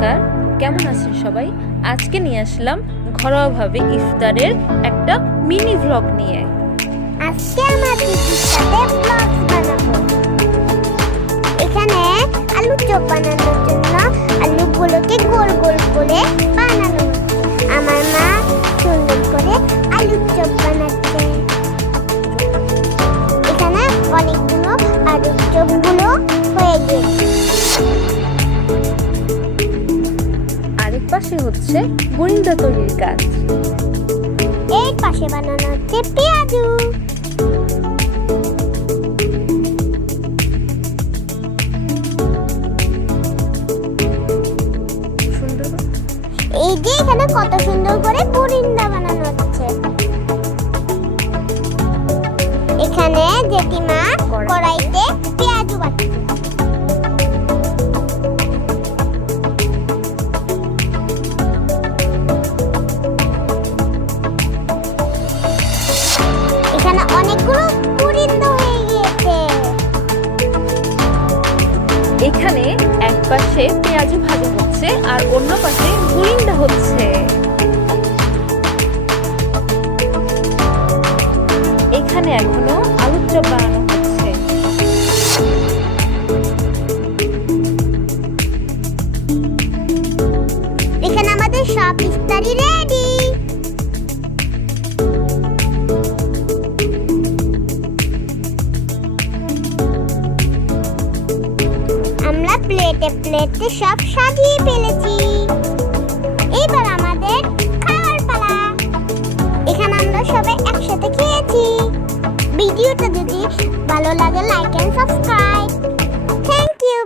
নমস্কার, কেমন আছেন সবাই? আজকে নিয়ে আসলাম ঘরোয়াভাবে ইফতারের একটা মিনি ভ্লগ নিয়ে। আজকে আমরা দিদির সাথে ব্লগস বানাবো। এখানে আলুর চপ বানানোর জন্য আলুগুলোকে গোল গোল করে বানানো হচ্ছে। আমার মা সুন্দর করে আলুর চপ বানাচ্ছে। এখানে অনেকগুলো আলুর চপগুলো হয়ে গেছে। আরেক পাশে হচ্ছে বরিন্দা তৈরির কাজ। এর পাশে বানানো হচ্ছে পেঁয়াজু। এই যে এখানে কত সুন্দর করে বরিন্দা বানানো হচ্ছে। এখানে জেঠিমা কড়াইতে পেঁয়াজু বাটছে। এখানে অনেকগুলো বরিন্দা হয়ে গিয়েছে। এখানে এক পাশে পেঁয়াজু ভাজা হচ্ছে আর অন্য পাশে বরিন্দা হচ্ছে। এখানে এখনো আলুর চপ বানানো হচ্ছে। এখানে আমাদের সব ইফতারি রেডি। আমরা প্লেটে প্লেটে সব সাজিয়ে ফেলেছি। এবার আমাদের খাওয়ার পালা। এখানে আমরা সবাই একসাথে খেয়েছি। ভিডিওটা যদি ভালো লাগে লাইক এন্ড সাবস্ক্রাইব।